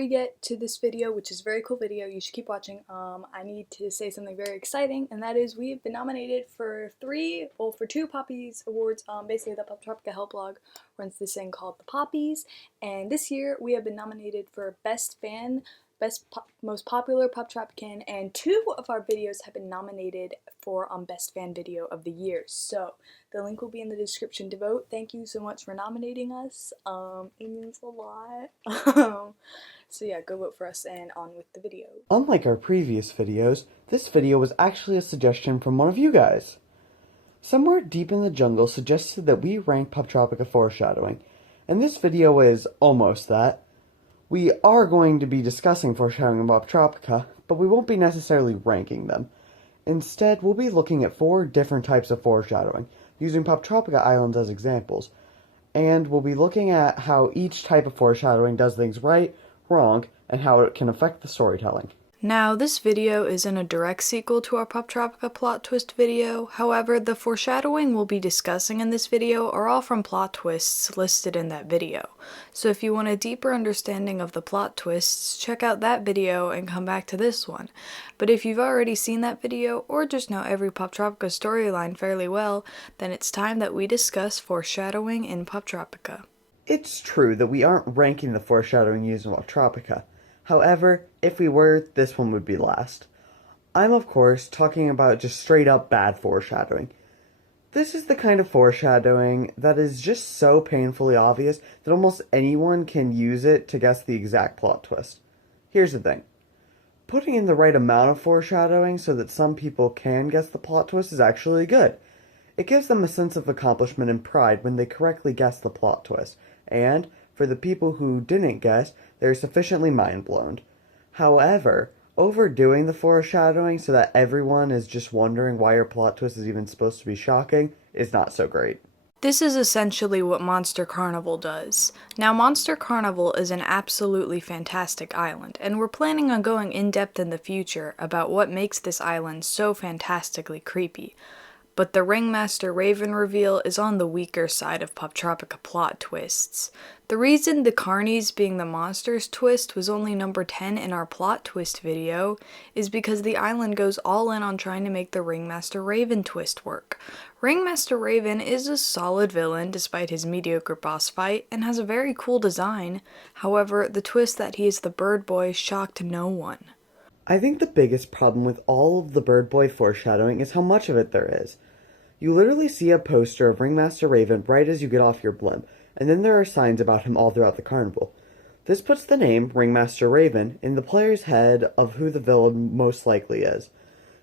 we get to this video, which is a very cool video, you should keep watching, I need to say something very exciting, and that is we have been nominated for two Poppies Awards. Basically the Poptropica Help blog runs this thing called the Poppies, and this year we have been nominated for Best Fan, Most Popular Poptropican, and 2 of our videos have been nominated for Best Fan Video of the Year. So the link will be in the description to vote. Thank you so much for nominating us. It means a lot. So yeah, go vote for us and on with the video. Unlike our previous videos, this video was actually a suggestion from one of you guys. Somewhere deep in the jungle suggested that we rank Poptropica Foreshadowing, and this video is almost that. We are going to be discussing Foreshadowing in Poptropica, but we won't be necessarily ranking them. Instead, we'll be looking at 4 different types of foreshadowing, using Poptropica Islands as examples, and we'll be looking at how each type of foreshadowing does things right, wrong, and how it can affect the storytelling. Now, this video isn't a direct sequel to our Poptropica plot twist video. However, the foreshadowing we'll be discussing in this video are all from plot twists listed in that video. So if you want a deeper understanding of the plot twists, check out that video and come back to this one. But if you've already seen that video, or just know every Poptropica storyline fairly well, then it's time that we discuss Foreshadowing in Poptropica. It's true that we aren't ranking the foreshadowing used in Poptropica. However, if we were, this one would be last. I'm, of course, talking about just straight up bad foreshadowing. This is the kind of foreshadowing that is just so painfully obvious that almost anyone can use it to guess the exact plot twist. Here's the thing. Putting in the right amount of foreshadowing so that some people can guess the plot twist is actually good. It gives them a sense of accomplishment and pride when they correctly guess the plot twist, and for the people who didn't guess, they're sufficiently mind-blown. However, overdoing the foreshadowing so that everyone is just wondering why your plot twist is even supposed to be shocking is not so great. This is essentially what Monster Carnival does. Now, Monster Carnival is an absolutely fantastic island, and we're planning on going in-depth in the future about what makes this island so fantastically creepy. But the Ringmaster Raven reveal is on the weaker side of Poptropica plot twists. The reason the Carnies being the monsters twist was only number 10 in our plot twist video is because the island goes all in on trying to make the Ringmaster Raven twist work. Ringmaster Raven is a solid villain despite his mediocre boss fight and has a very cool design. However, the twist that he is the bird boy shocked no one. I think the biggest problem with all of the bird boy foreshadowing is how much of it there is. You literally see a poster of Ringmaster Raven right as you get off your blimp, and then there are signs about him all throughout the carnival. This puts the name Ringmaster Raven in the player's head of who the villain most likely is,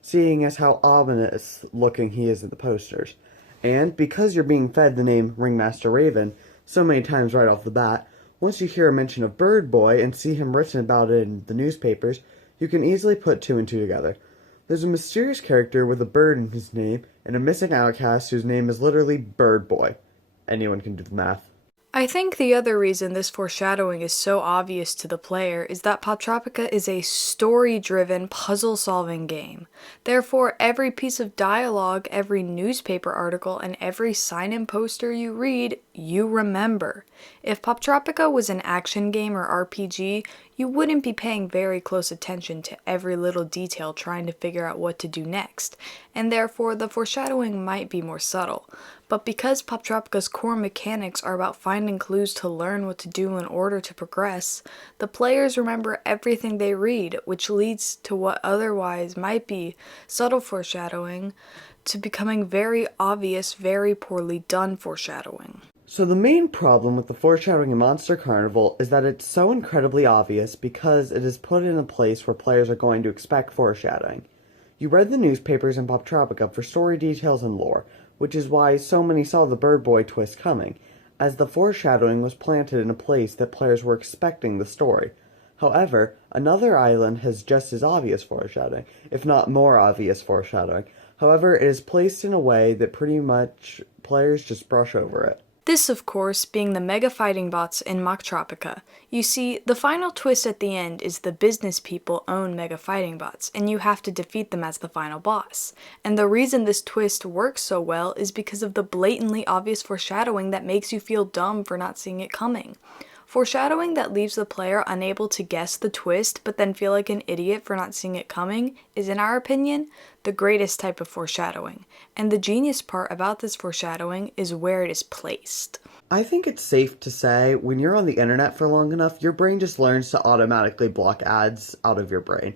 seeing as how ominous looking he is in the posters. And because you're being fed the name Ringmaster Raven so many times right off the bat, once you hear a mention of Bird Boy and see him written about it in the newspapers, you can easily put 2 and 2 together. There's a mysterious character with a bird in his name, and a missing outcast whose name is literally Bird Boy. Anyone can do the math. I think the other reason this foreshadowing is so obvious to the player is that Poptropica is a story-driven, puzzle-solving game. Therefore, every piece of dialogue, every newspaper article, and every sign-in poster you read, you remember. If Poptropica was an action game or RPG, you wouldn't be paying very close attention to every little detail trying to figure out what to do next, and therefore the foreshadowing might be more subtle. But because Poptropica's core mechanics are about finding clues to learn what to do in order to progress, the players remember everything they read, which leads to what otherwise might be subtle foreshadowing to becoming very obvious, very poorly done foreshadowing. So the main problem with the foreshadowing in Monster Carnival is that it's so incredibly obvious because it is put in a place where players are going to expect foreshadowing. You read the newspapers in Poptropica for story details and lore, which is why so many saw the Bird Boy twist coming, as the foreshadowing was planted in a place that players were expecting the story. However, another island has just as obvious foreshadowing, if not more obvious foreshadowing. However, it is placed in a way that pretty much players just brush over it. This, of course, being the mega fighting bots in Poptropica. You see, the final twist at the end is the business people own mega fighting bots, and you have to defeat them as the final boss. And the reason this twist works so well is because of the blatantly obvious foreshadowing that makes you feel dumb for not seeing it coming. Foreshadowing that leaves the player unable to guess the twist but then feel like an idiot for not seeing it coming is, in our opinion, the greatest type of foreshadowing. And the genius part about this foreshadowing is where it is placed. I think it's safe to say when you're on the internet for long enough, your brain just learns to automatically block ads out of your brain.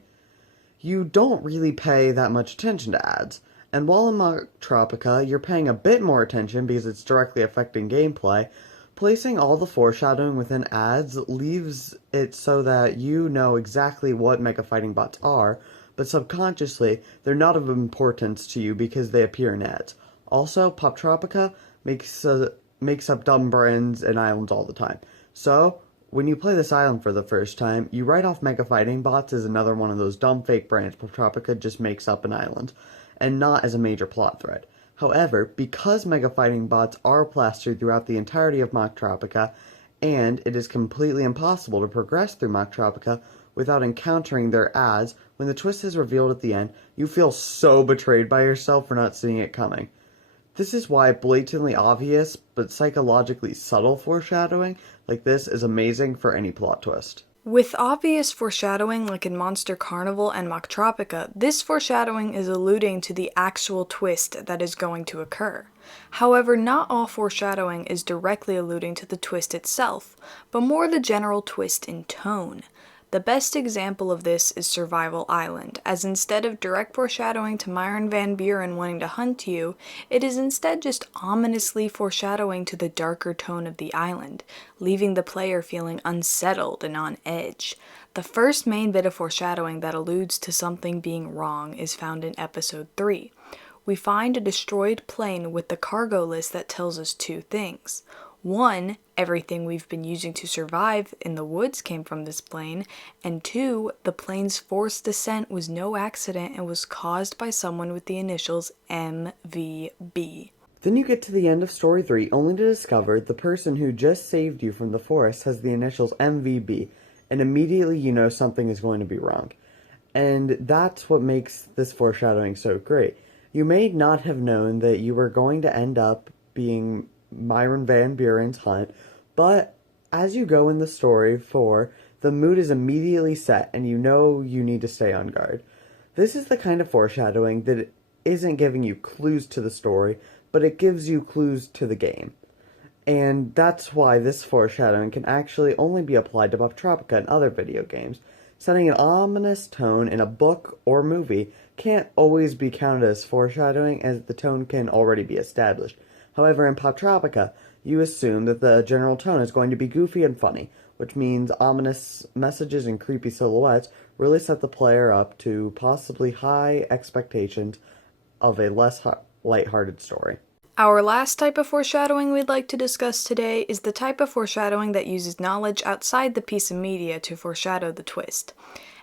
You don't really pay that much attention to ads. And while in Poptropica, you're paying a bit more attention because it's directly affecting gameplay, placing all the foreshadowing within ads leaves it so that you know exactly what Mega Fighting Bots are, but subconsciously, they're not of importance to you because they appear in ads. Also, Poptropica makes up dumb brains and islands all the time. So, when you play this island for the first time, you write off Mega Fighting Bots as another one of those dumb fake brains Poptropica just makes up an island, and not as a major plot thread. However, because Mega Fighting Bots are plastered throughout the entirety of Poptropica, and it is completely impossible to progress through Poptropica without encountering their ads, when the twist is revealed at the end, you feel so betrayed by yourself for not seeing it coming. This is why blatantly obvious, but psychologically subtle foreshadowing like this is amazing for any plot twist. With obvious foreshadowing like in Monster Carnival and Poptropica, this foreshadowing is alluding to the actual twist that is going to occur. However, not all foreshadowing is directly alluding to the twist itself, but more the general twist in tone. The best example of this is Survival Island, as instead of direct foreshadowing to Myron Van Buren wanting to hunt you, it is instead just ominously foreshadowing to the darker tone of the island, leaving the player feeling unsettled and on edge. The first main bit of foreshadowing that alludes to something being wrong is found in Episode 3. We find a destroyed plane with the cargo list that tells us two things. One, everything we've been using to survive in the woods came from this plane, and two, the plane's forced descent was no accident and was caused by someone with the initials MVB. Then you get to the end of Story 3 only to discover the person who just saved you from the forest has the initials MVB, and immediately you know something is going to be wrong. And that's what makes this foreshadowing so great. You may not have known that you were going to end up being Myron Van Buren's hunt, but as you go in the story 4, the mood is immediately set and you know you need to stay on guard. This is the kind of foreshadowing that isn't giving you clues to the story, but it gives you clues to the game. And that's why this foreshadowing can actually only be applied to Poptropica and other video games. Setting an ominous tone in a book or movie can't always be counted as foreshadowing, as the tone can already be established. However, in Poptropica, you assume that the general tone is going to be goofy and funny, which means ominous messages and creepy silhouettes really set the player up to possibly high expectations of a less lighthearted story. Our last type of foreshadowing we'd like to discuss today is the type of foreshadowing that uses knowledge outside the piece of media to foreshadow the twist.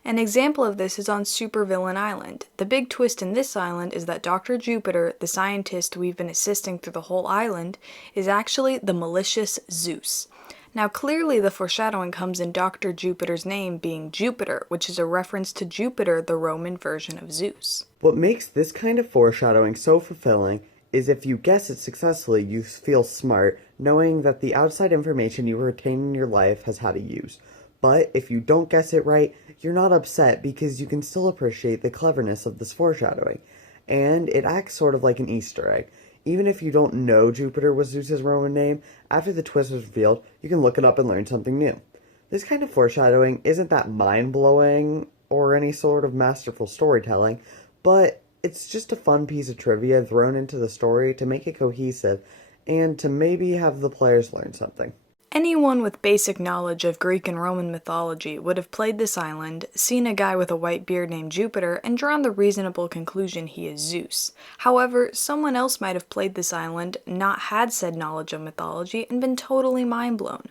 An example of this is on Supervillain Island. The big twist in this island is that Dr. Jupiter, the scientist we've been assisting through the whole island, is actually the malicious Zeus. Now clearly the foreshadowing comes in Dr. Jupiter's name being Jupiter, which is a reference to Jupiter, the Roman version of Zeus. What makes this kind of foreshadowing so fulfilling is if you guess it successfully, you feel smart, knowing that the outside information you retain in your life has had a use. But if you don't guess it right, you're not upset because you can still appreciate the cleverness of this foreshadowing. And it acts sort of like an Easter egg. Even if you don't know Jupiter was Zeus's Roman name, after the twist was revealed, you can look it up and learn something new. This kind of foreshadowing isn't that mind-blowing or any sort of masterful storytelling, but it's just a fun piece of trivia thrown into the story to make it cohesive and to maybe have the players learn something. Anyone with basic knowledge of Greek and Roman mythology would have played this island, seen a guy with a white beard named Jupiter, and drawn the reasonable conclusion he is Zeus. However, someone else might have played this island, not had said knowledge of mythology, and been totally mind-blown.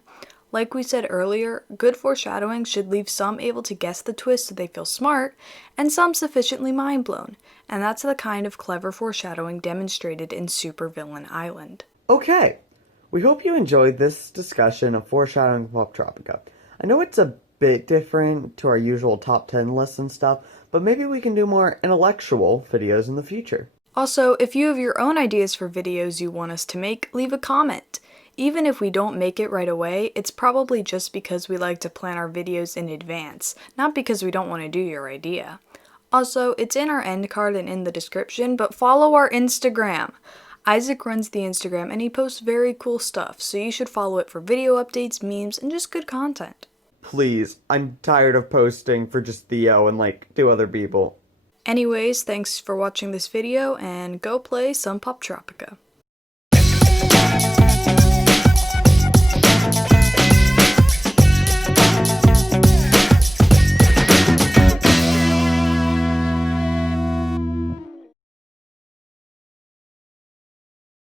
Like we said earlier, good foreshadowing should leave some able to guess the twist so they feel smart, and some sufficiently mind-blown. And that's the kind of clever foreshadowing demonstrated in Supervillain Island. Okay, we hope you enjoyed this discussion of Foreshadowing in Poptropica. I know it's a bit different to our usual top 10 lists and stuff, but maybe we can do more intellectual videos in the future. Also, if you have your own ideas for videos you want us to make, leave a comment. Even if we don't make it right away, it's probably just because we like to plan our videos in advance, not because we don't want to do your idea. Also, it's in our end card and in the description, but follow our Instagram. Isaac runs the Instagram and he posts very cool stuff, so you should follow it for video updates, memes, and just good content. Please, I'm tired of posting for just Theo and like 2 other people. Anyways, thanks for watching this video and go play some Poptropica.